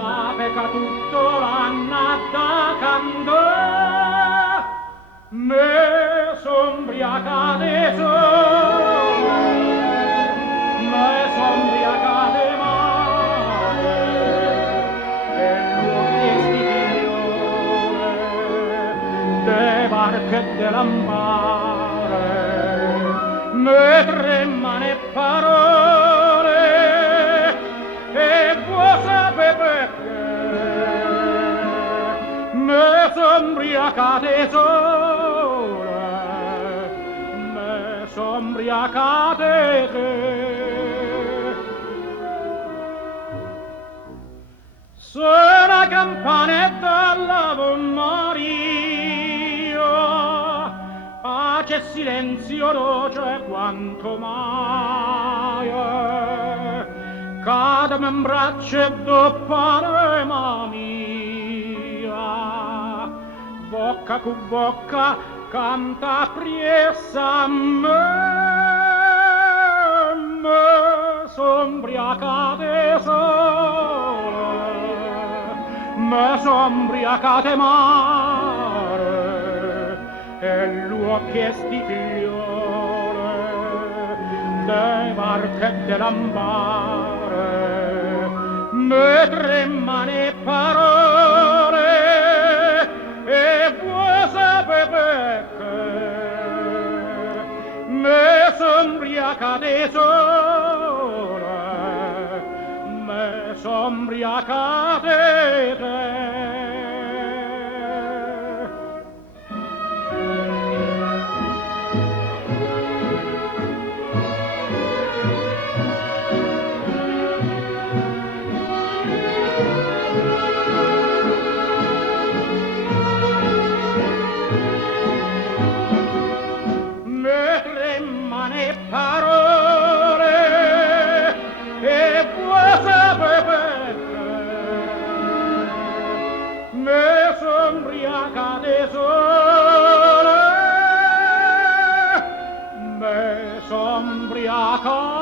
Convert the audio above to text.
sape che tutto l'annata candò, me sombriacate sole, me sombriacate male, e l'uomo figliole, de barche de lampare, me tremane parole, e voi sapete me sombriacate sole, me sombriacate te. Suona campanetta alla Maria, pace silenzio dolce quanto mai, cadami in braccio e doppare mia, bocca cu bocca canta priessa me sombriacate sole, me sombriacate mare, e l'uocchi figliole, de barche e de lampare, me tremane parole, e voi sapete me sombriacate sole, me sombriacate te. Parole e voi sapete me sombriacate sole, me sombriacate